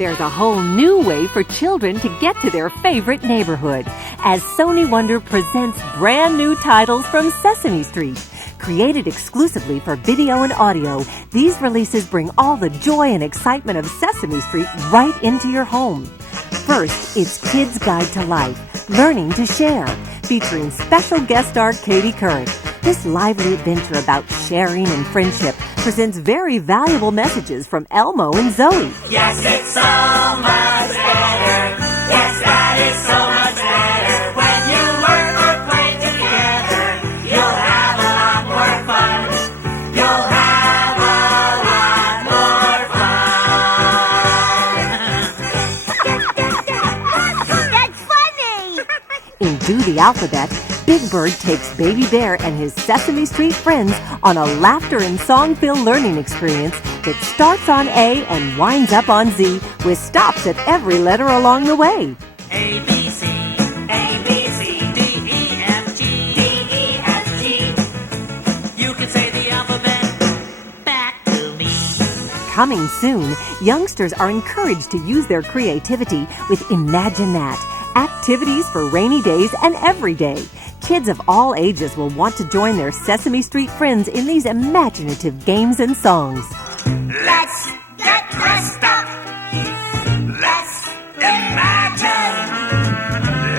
There's a whole new way for children to get to their favorite neighborhood as Sony Wonder presents brand new titles from Sesame Street. Created exclusively for video and audio, these releases bring all the joy and excitement of Sesame Street right into your home. First, it's Kids Guide to Life, Learning to Share, featuring special guest star Katie Couric. This lively adventure about sharing and friendship presents very valuable messages from Elmo and Zoe. Yes, it's so much better. Yes, that is so much better. When you work or play together, you'll have a lot more fun. You'll have a lot more fun. That's funny! In Do the Alphabet, Big Bird takes Baby Bear and his Sesame Street friends on a laughter and song-filled learning experience that starts on A and winds up on Z with stops at every letter along the way. A, B, C, A, B, C, D, E, F, G, D, E, F, G. You can say the alphabet back to me. Coming soon, youngsters are encouraged to use their creativity with Imagine That, activities for rainy days and every day. Kids of all ages will want to join their Sesame Street friends in these imaginative games and songs. Let's get dressed up. Let's imagine.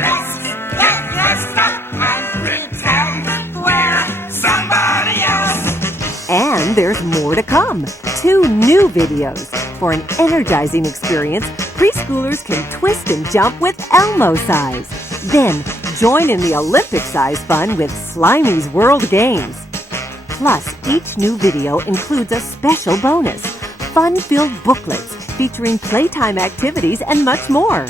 Let's get dressed up and pretend we're somebody else. And there's more to come. 2 new videos. For an energizing experience, preschoolers can twist and jump with Elmo size. Then, join in the Olympic-size fun with Slimey's World Games. Plus, each new video includes a special bonus, fun-filled booklets featuring playtime activities and much more.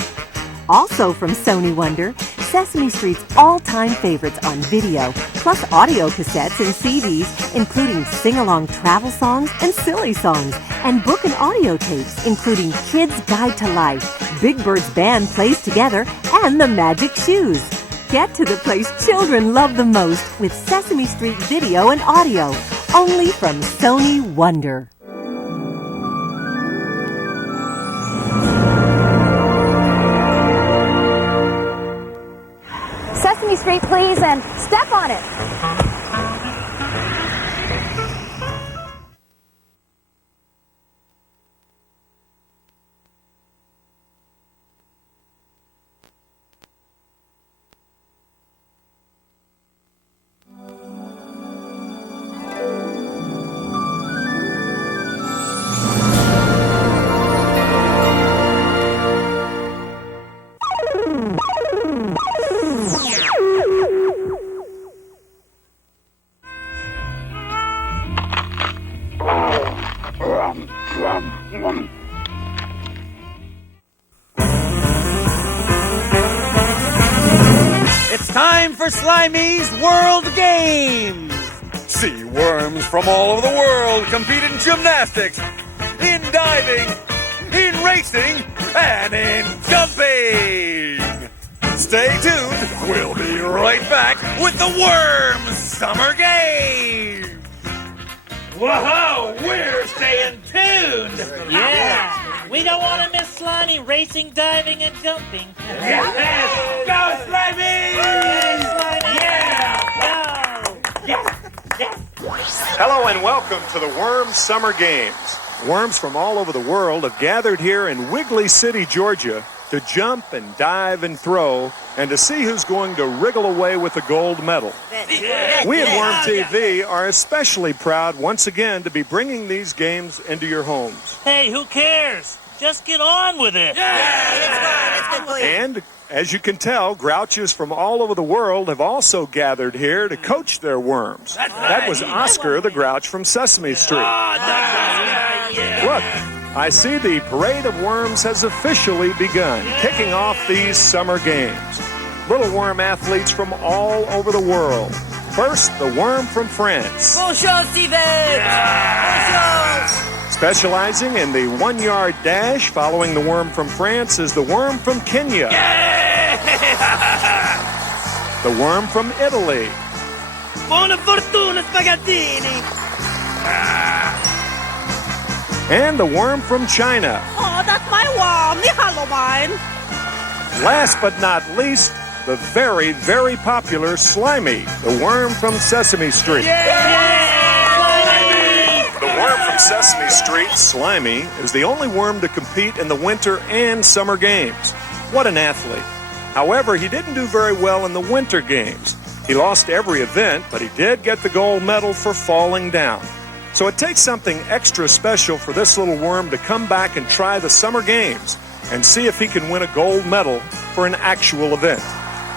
Also from Sony Wonder, Sesame Street's all-time favorites on video, plus audio cassettes and CDs, including sing-along travel songs and silly songs, and book and audio tapes, including Kids Guide to Life, Big Bird's band plays together, and the Magic Shoes. Get to the place children love the most with Sesame Street video and audio, only from Sony Wonder. Sesame Street, please, and step on it. It's time for Slimey's World Games! See worms from all over the world compete in gymnastics, in diving, in racing, and in jumping! Stay tuned, we'll be right back with the Worms Summer Games! Whoa, we're staying tuned! Yeah, we don't want to miss Slimy racing, diving, and jumping. Yes! Go, Slimy! Yeah! Hello and welcome to the Worms Summer Games. Worms from all over the world have gathered here in Wiggly City, Georgia, to jump and dive and throw, and to see who's going to wriggle away with the gold medal. We at Worm TV are especially proud once again to be bringing these games into your homes. Hey, who cares? Just get on with it. And as you can tell, Grouches from all over the world have also gathered here to coach their worms. That was Oscar the Grouch from Sesame Street. Look, I see the Parade of Worms has officially begun, kicking off these summer games. Little worm athletes from all over the world. First, the worm from France. Bonjour, Steven! Bonjour! Specializing in the 1-yard dash, following the worm from France, is the worm from Kenya. The worm from Italy. Buona fortuna, spaghettini! And the worm from China. Oh, Oh, that's my worm. Hello, mine. Last but not least, the very, very popular Slimey, the worm from Sesame Street. The worm from Sesame Street, Slimey, is the only worm to compete in the winter and summer games. What an athlete. However, he didn't do very well in the winter games. He lost every event, but he did get the gold medal for falling down. So it takes something extra special for this little worm to come back and try the summer games and see if he can win a gold medal for an actual event.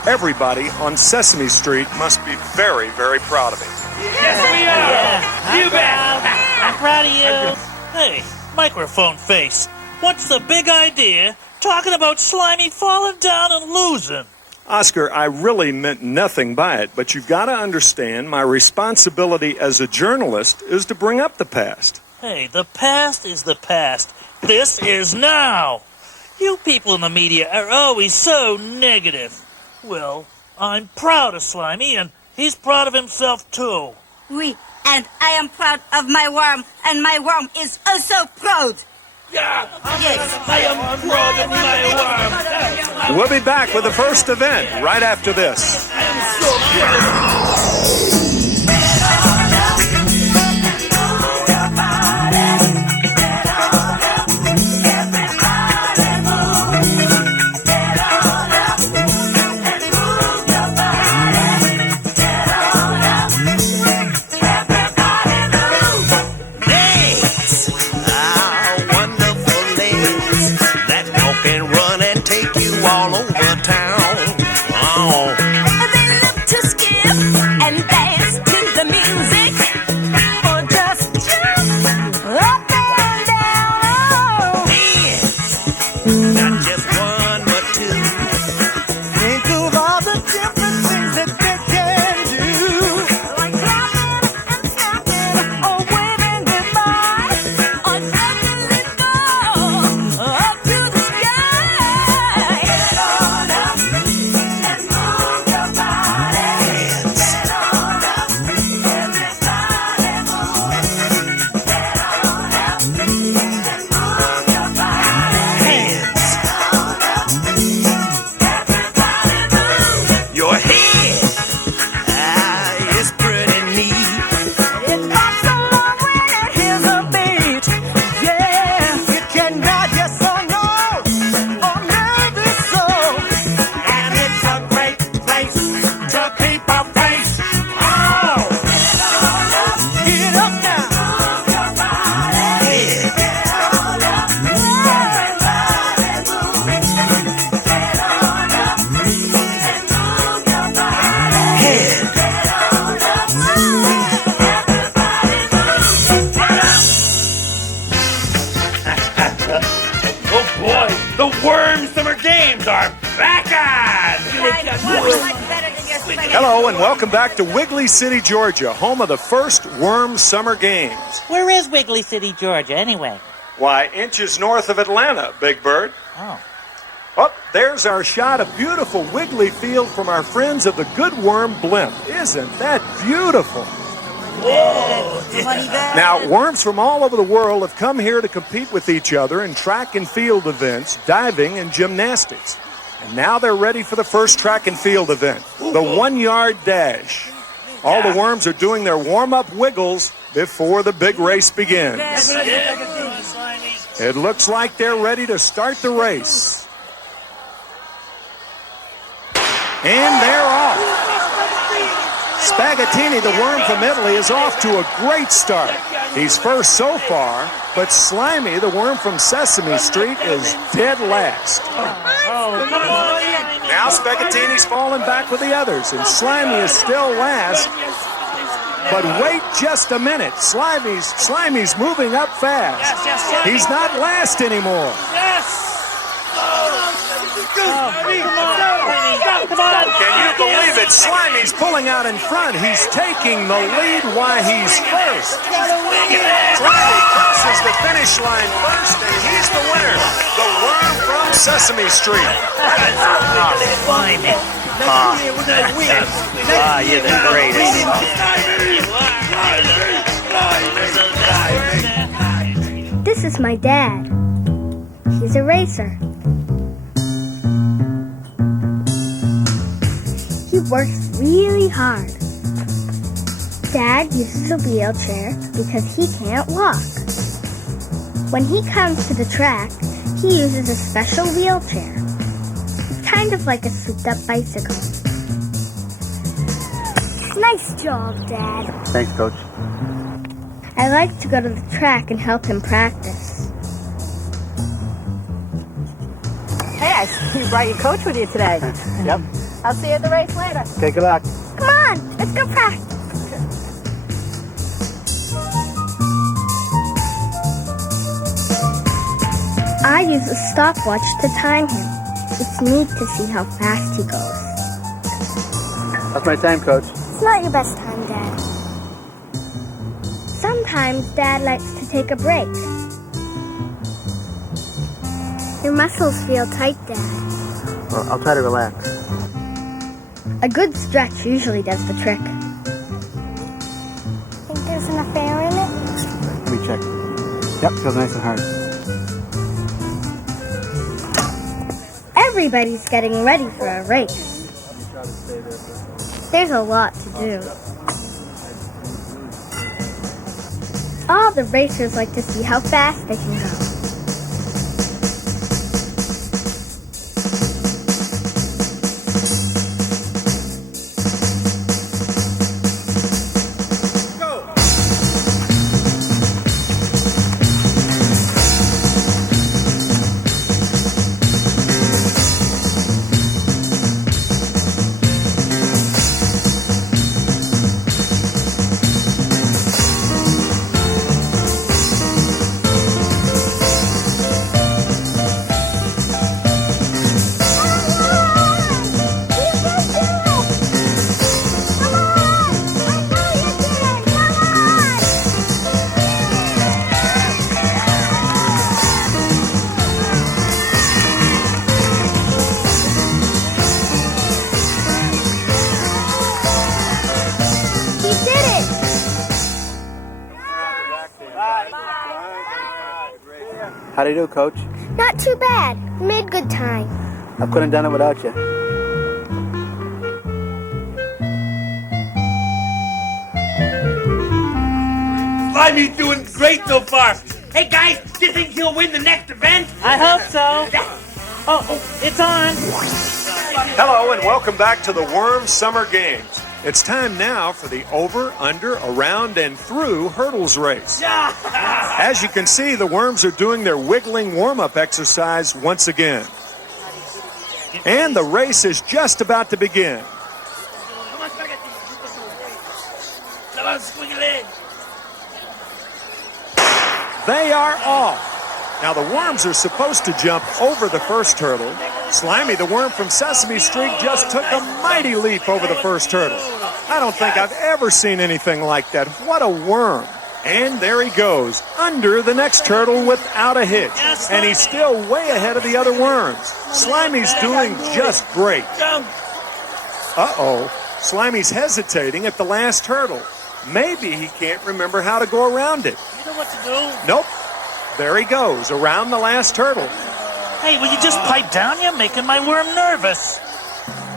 Everybody on Sesame Street must be very, very proud of him. Yes, we are. You bet. I'm proud of you. Hey, microphone face. What's the big idea talking about Slimey falling down and losing? Oscar, I really meant nothing by it, but you've got to understand my responsibility as a journalist is to bring up the past. Hey, the past is the past. This is now. You people in the media are always so negative. Well, I'm proud of Slimey, and he's proud of himself, too. Oui, and I am proud of my worm, and my worm is also proud. Yeah, Yes. I am proud of my worm. We'll be back with the first event right after this. I am so proud. all over town. Oh. They love to skip and dance to the music, or just jump up and down. Yeah. Not just one, but two. Think of all the different things that they can do. Like clapping and snapping, or waving goodbye, or suddenly go up to the sky. Get on up and move your body. Get on up, everybody move. Get on up and move your body. Your head is pretty neat. It pops along when it hears a beat. Yeah, it can nod yes or no, or maybe so. And it's a great place to keep a face. Oh, get up now. Move your body. Get on up, everybody move. Get on up and move your body. Head. Get on up, everybody Oh boy, the Worm Summer Games are back on! Hello and welcome back to Wiggly City, Georgia, home of the first Worm Summer Games. Where is Wiggly City, Georgia, anyway? Why, inches north of Atlanta, Big Bird. Oh. Oh, there's our shot of beautiful Wiggly Field from our friends of the Good Worm Blimp. Isn't that beautiful? Now, worms from all over the world have come here to compete with each other in track and field events, diving, and gymnastics. And now they're ready for the first track and field event, the 1-yard dash. All the worms are doing their warm-up wiggles before the big race begins. It looks like they're ready to start the race. And they're off. Spaghettini, the worm from Italy, is off to a great start. He's first so far, but Slimey, the worm from Sesame Street, is dead last. Now Spaghettini's falling back with the others, and Slimey is still last. But wait just a minute. Slimey's moving up fast. He's not last anymore. Can you believe it? Slimey's pulling out in front. He's taking the lead while he's first. Slimey crosses the finish line first, and he's the winner. The worm from Sesame Street. You're the greatest. This is my dad. He's a racer. He works really hard. Dad uses a wheelchair because he can't walk. When he comes to the track, he uses a special wheelchair. It's kind of like a souped-up bicycle. Nice job, Dad. Thanks, Coach. I like to go to the track and help him practice. Hey, I see you brought your coach with you today. Yep. I'll see you at the race later. Okay, good luck. Come on, let's go practice. I use a stopwatch to time him. It's neat to see how fast he goes. That's my time, Coach. It's not your best time, Dad. Sometimes Dad likes to take a break. Your muscles feel tight, Dad. Well, I'll try to relax. A good stretch usually does the trick. Think there's enough air in it? Let me check. Yep, feels nice and hard. Everybody's getting ready for a race. There's a lot to do. All the racers like to see how fast they can go. How do you do, Coach? Not too bad. You made good time. I couldn't have done it without you. Slimey's doing great so far. Hey guys, do you think he'll win the next event? I hope so. Oh, it's on. Hello and welcome back to the Worm Summer Games. It's time now for the over, under, around, and through hurdles race. As you can see, the worms are doing their wiggling warm-up exercise once again. And the race is just about to begin. They are off. Now the worms are supposed to jump over the first hurdle. Slimey, the worm from Sesame Street, just took a mighty leap over the first hurdle. I don't think I've ever seen anything like that. What a worm. And there he goes, under the next hurdle without a hitch. And he's still way ahead of the other worms. Slimey's doing just great. Uh-oh. Slimey's hesitating at the last hurdle. Maybe he can't remember how to go around it. You know what to do? Nope. There he goes, around the last hurdle. Hey, will you just pipe down? You're making my worm nervous.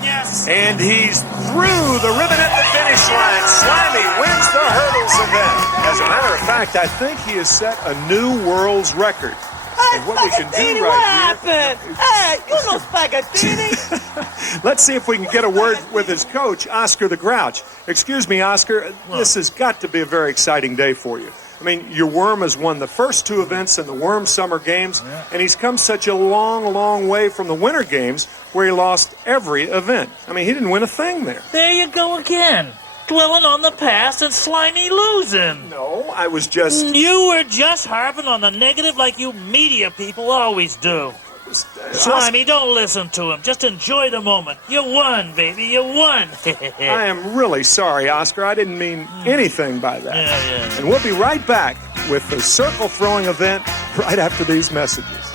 Yes. And he's through the ribbon at the finish line. Slimey wins the hurdles event. As a matter of fact, I think he has set a new world's record. Hey, And what we can do what right happened? Hey, you know spaghetti. Let's see if we can get a word with his coach, Oscar the Grouch. Excuse me, Oscar, this has got to be a very exciting day for you. I mean, your worm has won the first two events in the Worm Summer Games, and he's come such a long, long way from the Winter Games where he lost every event. I mean, he didn't win a thing there. There you go again. Dwelling on the past and Slimey losing. No, I was just... You were just harping on the negative like you media people always do. Slimey, don't listen to him. Just enjoy the moment. You won, baby. You won. I am really sorry, Oscar. I didn't mean anything by that. Yeah. And we'll be right back with the circle throwing event right after these messages.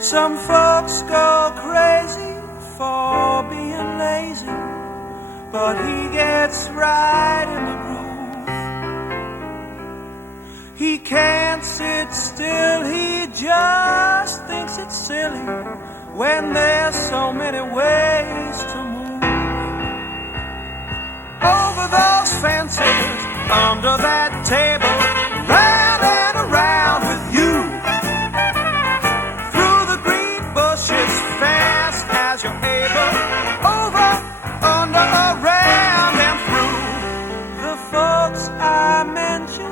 Some folks go crazy for being lazy, but he gets right in the groove. He can't sit still, he just thinks it's silly when there's so many ways to move. Over those fences, under that table, round and around with you. Through the green bushes, fast as you're able, over, under, around and through. The folks I mentioned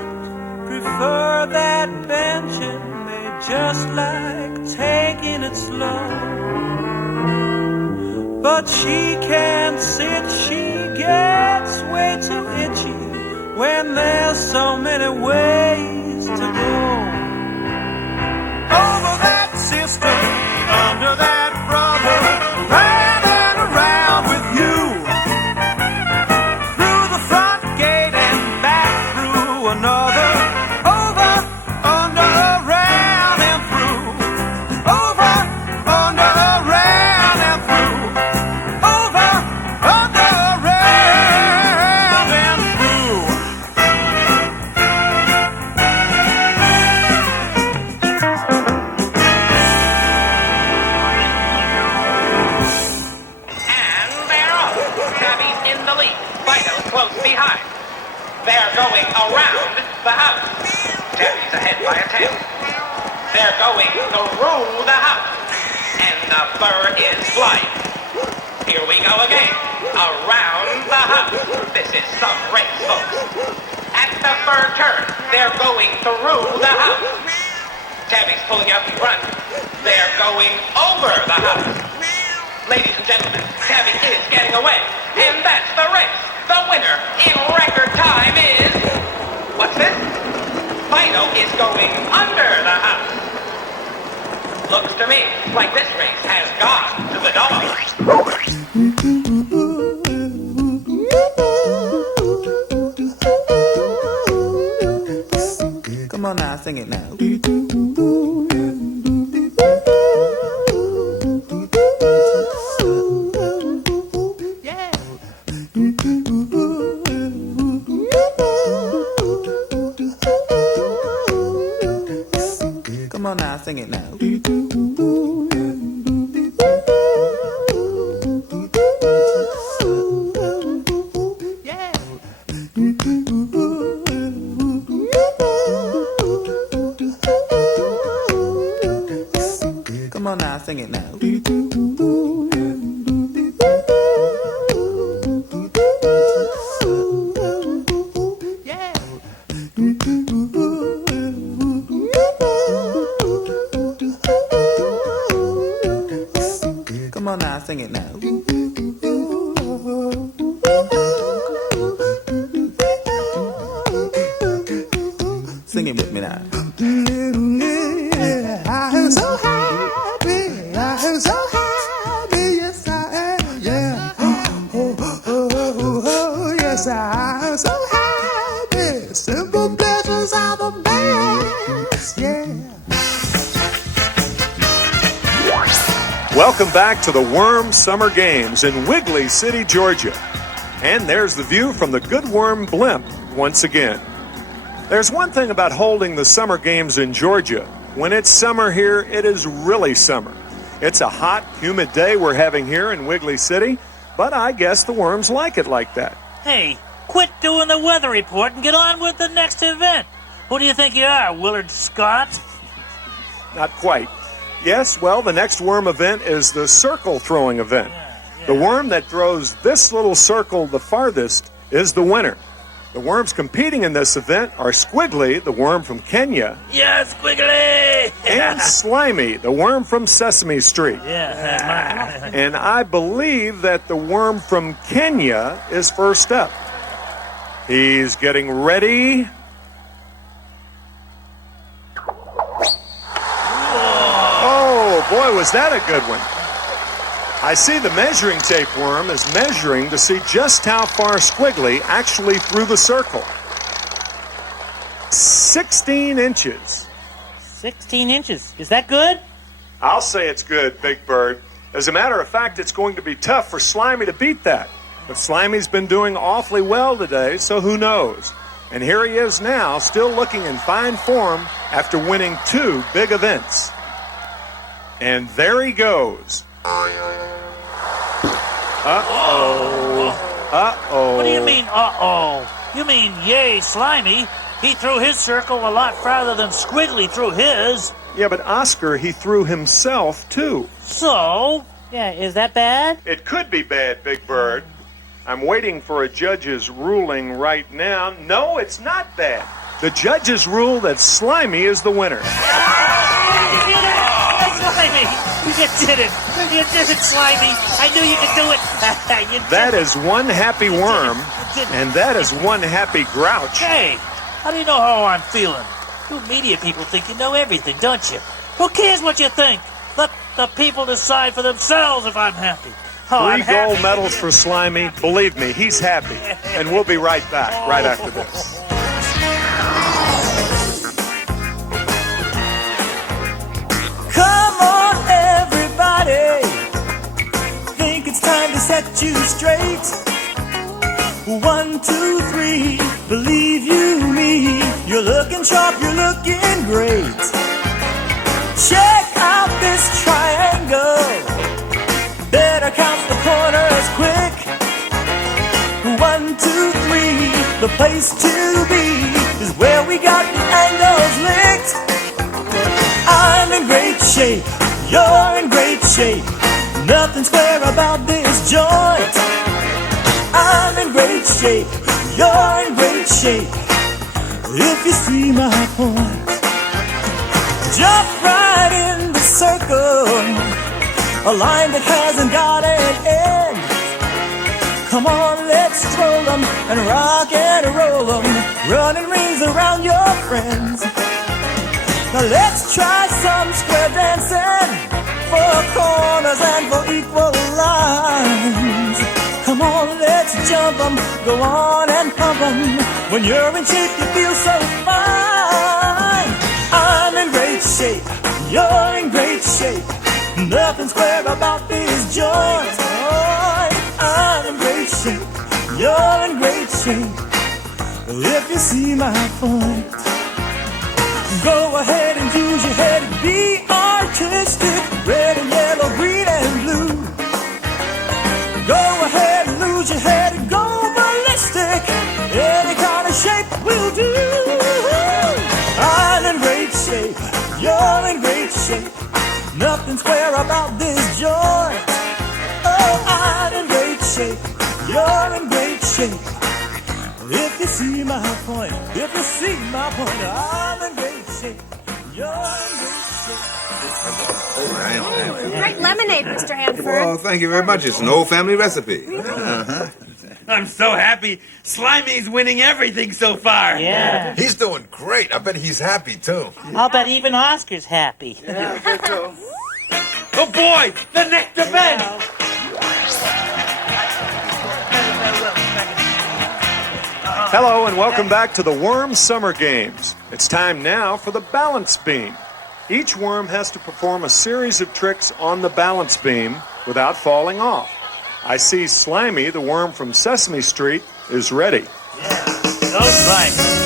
prefer that benching, they just like taking it slow. But she can't sit, she gets way too itchy when there's so many ways to go. Over that sister, under that brother, round and around with you. Through the front gate and back through another. Over, under, around and through. Over, under, around and through. Over, under, around and through. And they're off. Tabby's in the lead. Fido's close behind. They're going around the house. Tabby's ahead by a tail. They're going through the house. And the fur is flying. Here we go again. Around the house. This is some race, folks. At the fur turn, they're going through the house. Tabby's pulling out in front. They're going over the house. Ladies and gentlemen, Tabby is getting away. And that's the race. The winner in record time is... What's this? Fido is going under the house. Looks to me like this race has gone to the dogs. Come on now, sing it now. Yeah. Come on now, sing it now. Yeah. Come on now, sing it now. Yeah. Come on now, sing it now. Sing it with me now. I'm so happy, I'm so happy, yes I am, yeah. Oh, yes I'm so happy. Simple pleasures are the best, yeah. Welcome back to the Worm Summer Games in Wiggly City, Georgia. And there's the view from the Good Worm blimp once again. There's one thing about holding the summer games in Georgia. When it's summer here, it is really summer. It's a hot, humid day we're having here in Wiggly City, but I guess the worms like it like that. Hey, quit doing the weather report and get on with the next event. Who do you think you are, Willard Scott? Not quite. Yes, well, the next worm event is the circle throwing event. The worm that throws this little circle the farthest is the winner. The worms competing in this event are Squiggly, the worm from Kenya. Yeah, Squiggly! And Slimy, the worm from Sesame Street. Yeah. And I believe that the worm from Kenya is first up. He's getting ready. Oh, boy, was that a good one. I see the measuring tape worm is measuring to see just how far Squiggly actually threw the circle. 16 inches. 16 inches. Is that good? I'll say it's good, Big Bird. As a matter of fact, it's going to be tough for Slimy to beat that. But Slimy's been doing awfully well today, so who knows? And here he is now, still looking in fine form after winning 2 big events. And there he goes. Uh-oh. Uh-oh. What do you mean, uh-oh? You mean, yay, Slimey. He threw his circle a lot farther than Squiggly threw his. Yeah, but Oscar, he threw himself, too. So? Yeah, is that bad? It could be bad, Big Bird. I'm waiting for a judge's ruling right now. No, it's not bad. The judges rule that Slimey is the winner. Slimey, you did it. You did it, Slimey. I knew you could do it. That is one happy worm, and that is one happy Grouch. Hey, how do you know how I'm feeling? You media people think you know everything, don't you? Who cares what you think? Let the people decide for themselves if I'm happy. Oh, 3 I'm happy. gold medals for Slimey. Believe me, he's happy. And we'll be right back right after this. Come on, everybody. Think it's time to set you straight. 1, 2, 3. Believe you me. You're looking sharp, you're looking great. Check out this triangle. Better count the corners quick. 1, 2, 3. The place to be is where we got the angles licked. I'm in great shape, you're in great shape. Nothing square about this joint. I'm in great shape, you're in great shape. If you see my point, jump right in the circle, a line that hasn't got an end. Come on, let's stroll them and rock and roll them, running rings around your friends. Now let's try some square dancing for corners and for equal lines. Come on, let's jump them, go on and pump them. When you're in shape, you feel so fine. I'm in great shape, you're in great shape. Nothing square about these joints. Oh, I'm in great shape, you're in great shape. If you see my point, go ahead and use your head, be artistic. Red and yellow, green and blue. Go ahead and lose your head and go ballistic. Any kind of shape will do. I'm in great shape, you're in great shape. Nothing square about this joint. Oh, I'm in great shape, you're in great shape. If you see my point, if you see my point, I'm in great shape, you're in great shape. Great lemonade, Mr. Hanford. Well, thank you very much. It's an old family recipe. I'm so happy. Slimey's winning everything so far. Yeah. He's doing great. I bet he's happy, too. I'll bet even Oscar's happy. Oh, boy, the next event. Hello and welcome back to the Worm Summer Games. It's time now for the balance beam. Each worm has to perform a series of tricks on the balance beam without falling off. I see Slimey, the worm from Sesame Street, is ready. Go Slimey.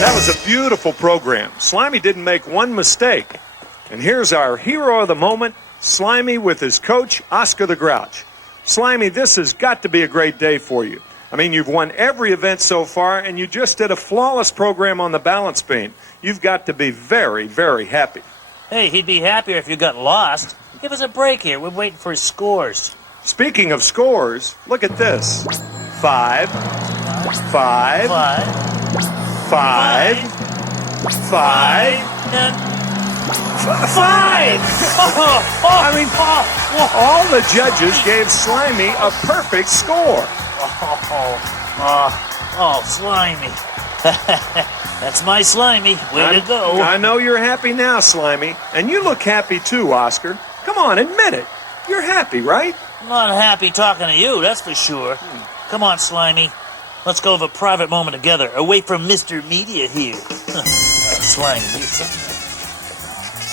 That was a beautiful program. Slimey didn't make one mistake. And here's our hero of the moment, Slimey with his coach, Oscar the Grouch. Slimey, this has got to be a great day for you. I mean, you've won every event so far, and you just did a flawless program on the balance beam. You've got to be very, very happy. Hey, he'd be happier if you got lost. Give us a break here. We're waiting for his scores. Speaking of scores, look at this. 5, 5, 5, 5, 5. I mean, all the judges gave Slimey a perfect score. Oh, Slimey. That's my Slimey. Way to go. I know you're happy now, Slimey. And you look happy too, Oscar. Come on, admit it. You're happy, right? I'm not happy talking to you, that's for sure. Come on, Slimey. Let's go have a private moment together, away from Mr. Media here. Slimey, you something.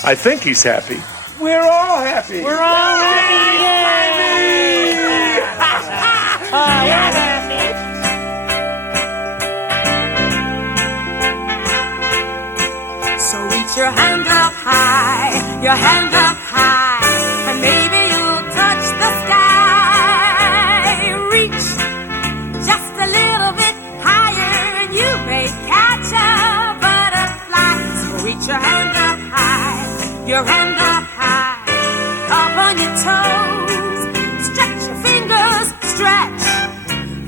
I think he's happy. We're all happy. We're all happy. Yay! We're happy. So reach your hand up high, and maybe you'll touch the sky. Reach just a little bit higher, and you may catch a butterfly. So reach your hand up high, up on your toes. Stretch your fingers, stretch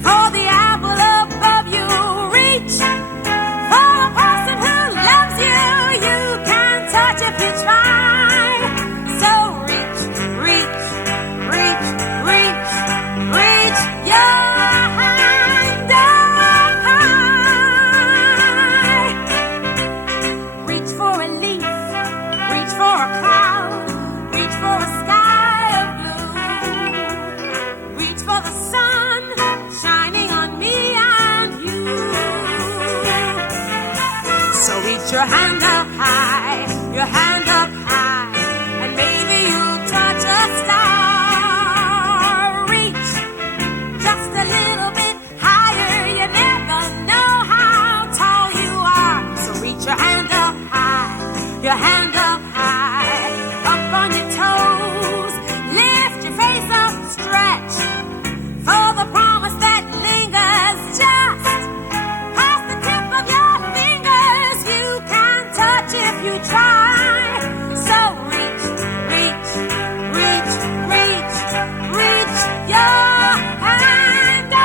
for the apple above you. Reach for a person who loves you. You can touch if you try. So reach, reach, reach, reach, reach your hand up high. Reach for a leaf, reach for a cloud, reach for a sky of blue. Reach for the sun shining on me and you. So reach your hand up high, and maybe you'll touch a star. Reach just a little bit higher, you never know how tall you are. So reach your hand up high, up on your toes. Lift your face up, stretch for the promise that lingers just past the tip of your fingers. You can touch if you try. So reach, reach, reach, reach, reach your hand up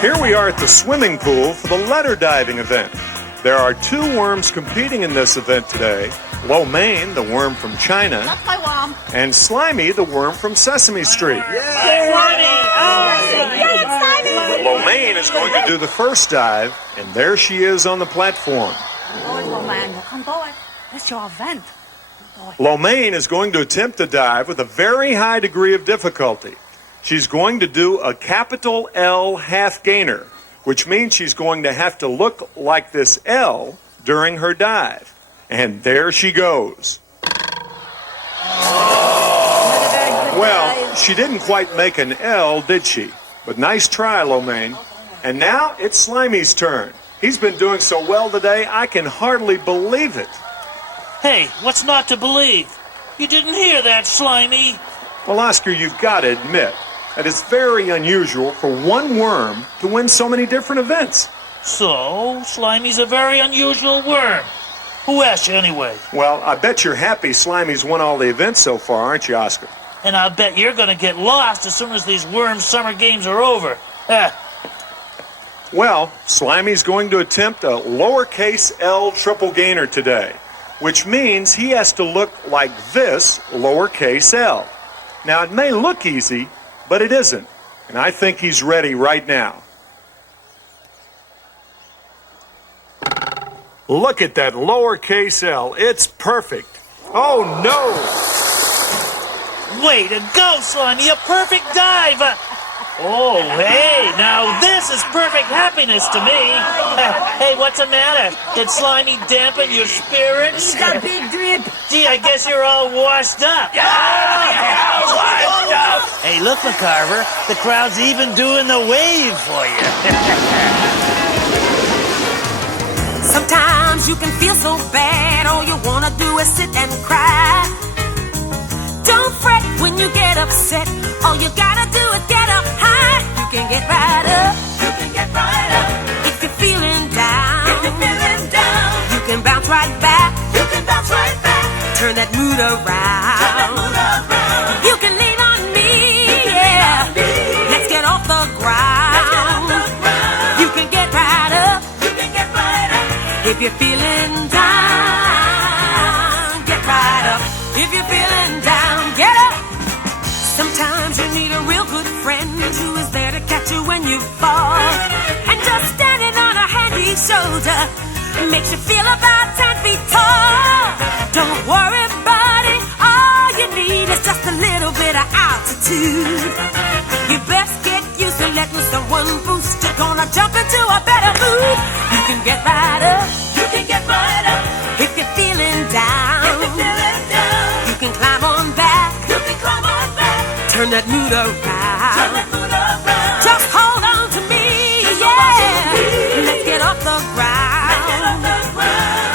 Here we are at the swimming pool for the letter diving event. There are two worms competing in this event today. Lo Mein, the worm from China, That's my worm. and Slimey, the worm from Sesame Street. Lo Mein is going to do the first dive, and there she is on the platform. That's your event. Lo Mein is going to attempt to dive with a very high degree of difficulty. She's going to do a capital L half gainer, which means she's going to have to look like this L during her dive. And there she goes. Well, she didn't quite make an L, did she? But nice try, Lo Mein. And now it's Slimey's turn. He's been doing so well today, I can hardly believe it. Hey, what's not to believe? You didn't hear that, Slimey. Well, Oscar, you've got to admit that it's very unusual for one worm to win so many different events. So, Slimey's a very unusual worm. Who asked you anyway? Well, I bet you're happy Slimey's won all the events so far, aren't you, Oscar? And I'll bet you're going to get lost as soon as these worm summer games are over. Well, Slimey's going to attempt a lowercase L triple gainer today, which means he has to look like this lowercase L. Now, it may look easy, but it isn't. And I think he's ready right now. Look at that lowercase L. It's perfect. Oh, no! Way to go, Slimey. A perfect dive. Oh, hey, now this is perfect happiness to me. Hey, what's the matter? Did Slimey dampen your spirits? He's a big drip. Gee, I guess you're all washed up. Washed up. Hey, look, McCarver, the crowd's even doing the wave for you. Sometimes you can feel so bad, all you wanna do is sit and cry. Don't fret when you get upset, all you gotta do is get up high. You can get right up, you can get right up. If you're feeling down, you can bounce right back, you can bounce right back. Turn that mood around, you can lean on me, yeah. Let's get off the ground, you can get right up, if you're feeling down, get right up. If you're feeling down, get up. Sometimes you need a real good friend who is there to catch you when you fall. And just standing on a handy shoulder makes you feel about 10 feet tall. Don't worry about it, all you need is just a little bit of altitude. You best get used to letting someone boost you, gonna jump into a better mood. You can get right up, you can get right up. If you're feeling down, you can climb on back, you can climb on back. Turn that mood around, just hold on to me, yeah. Let's get off the ground,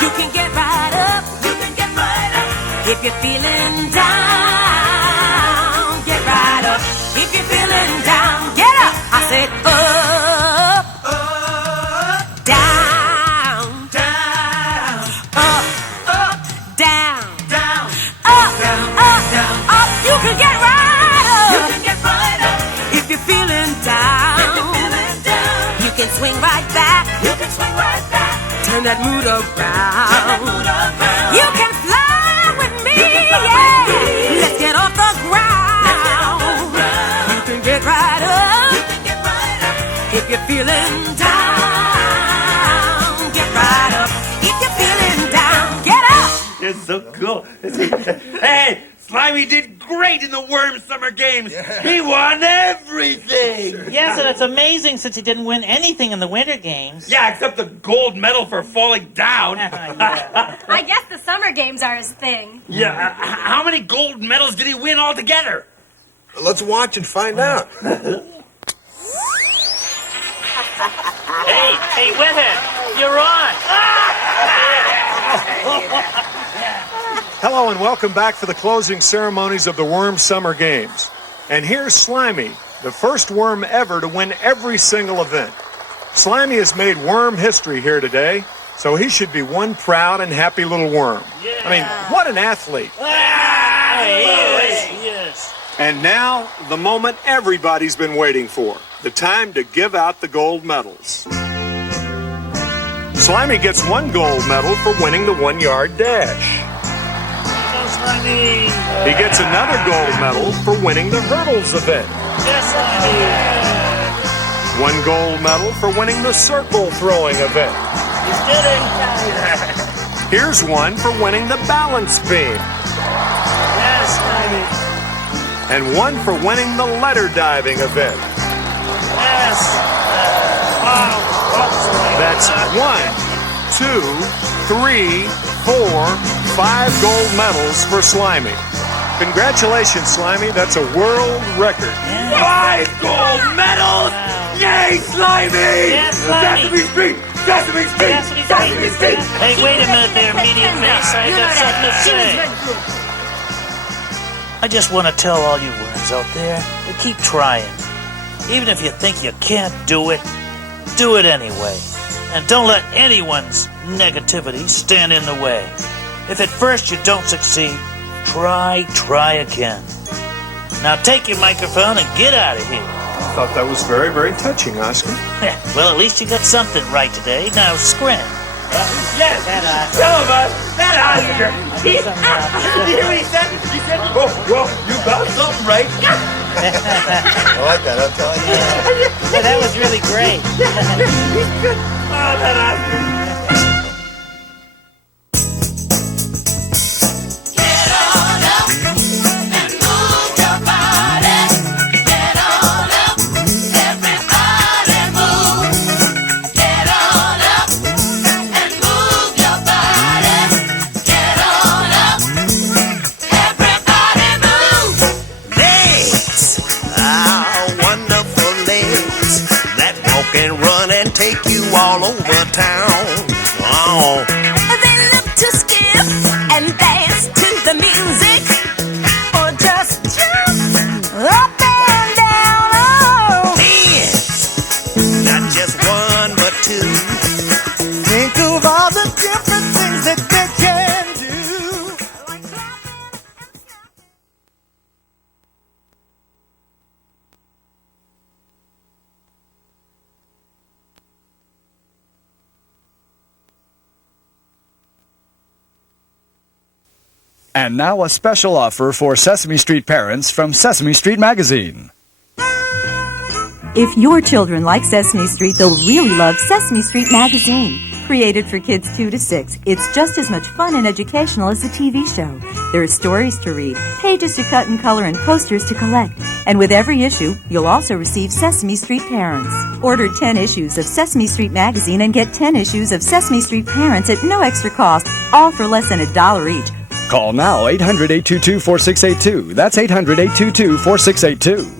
you can get right up, you can get right up. If you're feeling down, get right up. If you're feeling down, get up. I said up, down, down, up, down, down, up, up. You can get right up. You can get right up. If you're feeling down, you can swing right back. You can swing right back. Turn that mood around. You can fly with me, yeah. Let's get off the ground. You can get right up. If you're feeling down, get right up. If you're feeling down, get up. It's so cool. Hey, Slimey did great in the Worm Summer Games. He won everything. Yes, and it's amazing since he didn't win anything in the Winter Games. Yeah, except the gold medal for falling down. I guess the Summer Games are his thing. Yeah, how many gold medals did he win altogether? Let's watch and find out. Hey, Whithead, you're on. Hello and welcome back for the closing ceremonies of the Worm Summer Games. And here's Slimey, the first worm ever to win every single event. Slimey has made worm history here today, so he should be one proud and happy little worm. Yeah. I mean, what an athlete. Yes. And now, the moment everybody's been waiting for. The time to give out the gold medals. Slimey gets one gold medal for winning the 1-yard dash. Slimey. He gets another gold medal for winning the hurdles event. Yes, Slimey. One gold medal for winning the circle throwing event. He's did it. Here's one for winning the balance beam. Yes, Slimey. And one for winning the letter diving event. Yes. That's 1, 2, 3, 4, 5 gold medals for Slimey. Congratulations, Slimey. That's a world record. 5 gold medals! Yay, Slimey! Yes, Slimey! Sesame Street! Sesame Street! Sesame Street! Hey, wait a minute there, medium face. I got something to say. I just want to tell all you worms out there to keep trying. Even if you think you can't do it anyway. And don't let anyone's negativity stand in the way. If at first you don't succeed, try again. Now take your microphone and get out of here. I thought that was very, very touching, Oscar. Well, at least you got something right today. Now scram. Yes! Tell him, that Oscar! You hear what he said? He said, oh, well, you got something right. I like that, I'm telling you. Yeah, that was really great. He's good. Oh, that Oscar. run and take you all over town. Oh. They love to skip and dance to the music, or just jump up and down. Oh, Man, not just one but two. Think of all the different things that they can do. And now a special offer for Sesame Street parents from Sesame Street Magazine. If your children like Sesame Street, they'll really love Sesame Street Magazine. Created for kids 2 to 6, it's just as much fun and educational as a TV show. There are stories to read, pages to cut and color, and posters to collect. And with every issue, you'll also receive Sesame Street Parents. Order 10 issues of Sesame Street Magazine and get 10 issues of Sesame Street Parents at no extra cost, all for less than $1 each. Call now 800-822-4682. That's 800-822-4682.